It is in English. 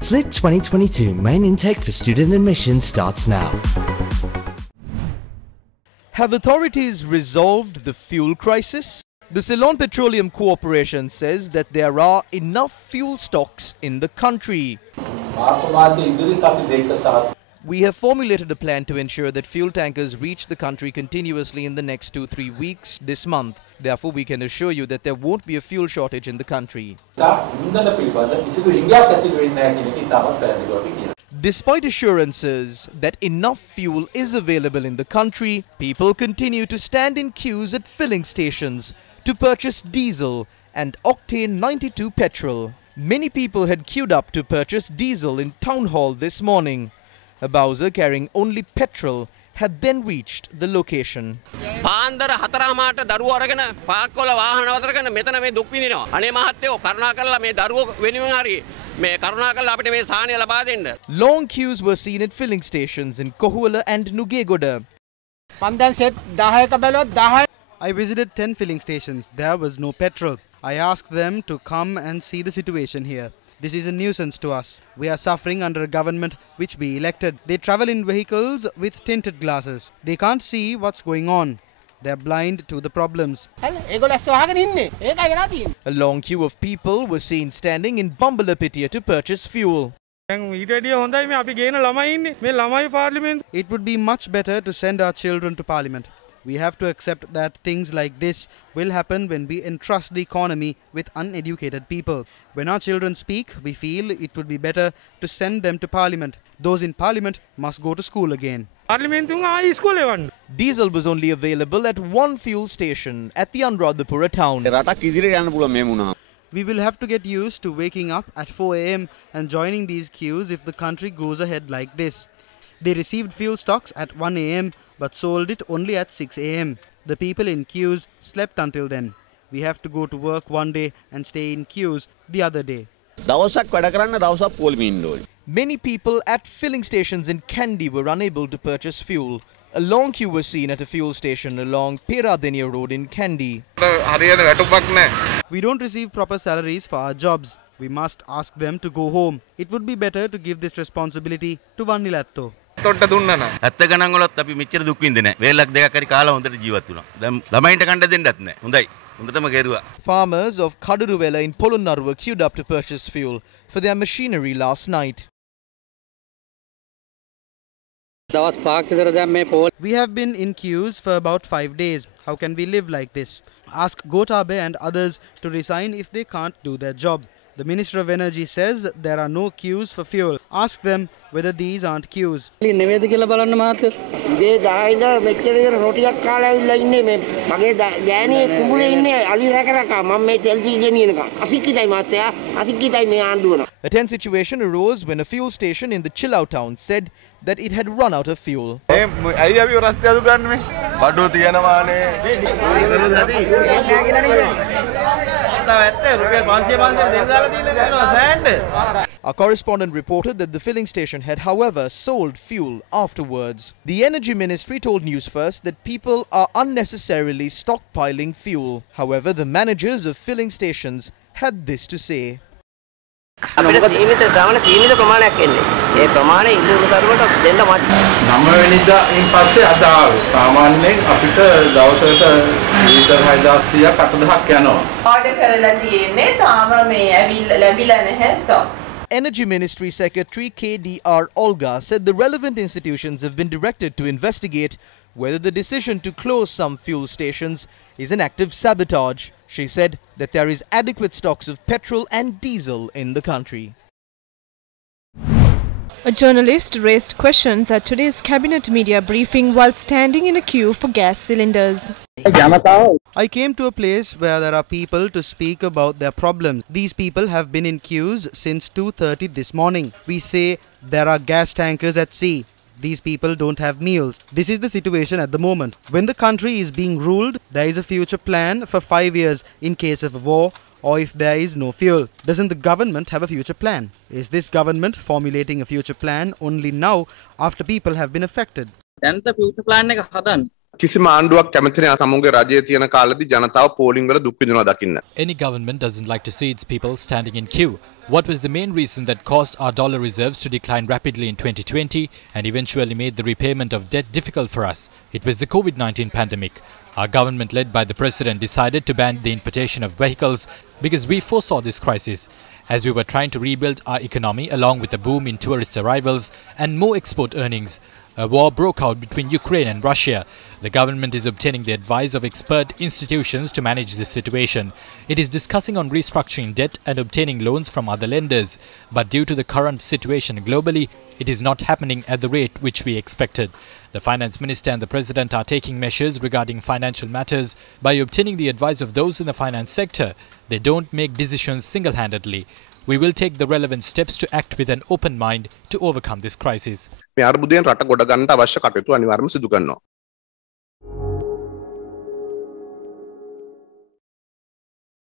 SLIT 2022 main intake for student admission starts now. Have authorities resolved the fuel crisis? The Ceylon Petroleum Corporation says that there are enough fuel stocks in the country. We have formulated a plan to ensure that fuel tankers reach the country continuously in the next 2-3 weeks this month. Therefore, we can assure you that there won't be a fuel shortage in the country. Despite assurances that enough fuel is available in the country, people continue to stand in queues at filling stations to purchase diesel and octane 92 petrol. Many people had queued up to purchase diesel in Town Hall this morning. A bowser carrying only petrol had then reached the location. Long queues were seen at filling stations in Kohuala and Nugegoda. I visited 10 filling stations. There was no petrol. I asked them to come and see the situation here. This is a nuisance to us. We are suffering under a government which we elected. They travel in vehicles with tinted glasses. They can't see what's going on. They are blind to the problems. A long queue of people was seen standing in Bambalapitia to purchase fuel. It would be much better to send our children to Parliament. We have to accept that things like this will happen when we entrust the economy with uneducated people. When our children speak, we feel it would be better to send them to Parliament. Those in Parliament must go to school again. Diesel was only available at one fuel station at the Anuradhapura town. We will have to get used to waking up at 4 a.m. and joining these queues if the country goes ahead like this. They received fuel stocks at 1 a.m. but sold it only at 6 a.m. The people in queues slept until then. We have to go to work one day and stay in queues the other day. Many people at filling stations in Kandy were unable to purchase fuel. A long queue was seen at a fuel station along Peradeniya Road in Kandy. We don't receive proper salaries for our jobs. We must ask them to go home. It would be better to give this responsibility to Vannilatto. Farmers of Kaduruvela in Polonnaruwa queued up to purchase fuel for their machinery last night. We have been in queues for about 5 days. How can we live like this? Ask Gotabe and others to resign if they can't do their job. The Minister of Energy says there are no queues for fuel. Ask them whether these aren't queues. A tense situation arose when a fuel station in the Chilau town said that it had run out of fuel. Our correspondent reported that the filling station had, however, sold fuel afterwards. The Energy Ministry told Newsfirst that people are unnecessarily stockpiling fuel. However, the managers of filling stations had this to say. Energy Ministry Secretary KDR Olga said the relevant institutions have been directed to investigate whether the decision to close some fuel stations is an act of sabotage. She said that there is adequate stocks of petrol and diesel in the country. A journalist raised questions at today's cabinet media briefing while standing in a queue for gas cylinders. I came to a place where there are people to speak about their problems. These people have been in queues since 2:30 this morning. We say there are gas tankers at sea. These people don't have meals. This is the situation at the moment. When the country is being ruled, there is a future plan for 5 years in case of a war or if there is no fuel. Doesn't the government have a future plan? Is this government formulating a future plan only now after people have been affected? කිසිම ආණ්ඩුවක් කැමති නැහැ සමග රජයේ තියෙන කාලෙදි ජනතාව පෝලිං වල දුක් විඳිනවා දකින්න. Any government doesn't like to see its people standing in queue. What was the main reason that caused our dollar reserves to decline rapidly in 2020 and eventually made the repayment of debt difficult for us? It was the COVID-19 pandemic. Our government, led by the president, decided to ban the importation of vehicles because we foresaw this crisis. As we were trying to rebuild our economy along with a boom in tourist arrivals and more export earnings, a war broke out between Ukraine and Russia. The government is obtaining the advice of expert institutions to manage this situation. It is discussing on restructuring debt and obtaining loans from other lenders. But due to the current situation globally, it is not happening at the rate which we expected. The finance minister and the president are taking measures regarding financial matters by obtaining the advice of those in the finance sector. They don't make decisions single-handedly. We will take the relevant steps to act with an open mind to overcome this crisis. මේ අර්බුදයෙන් රට ගොඩ ගන්නට අවශ්‍ය කටයුතු අනිවාර්යයෙන්ම සිදු කරනවා.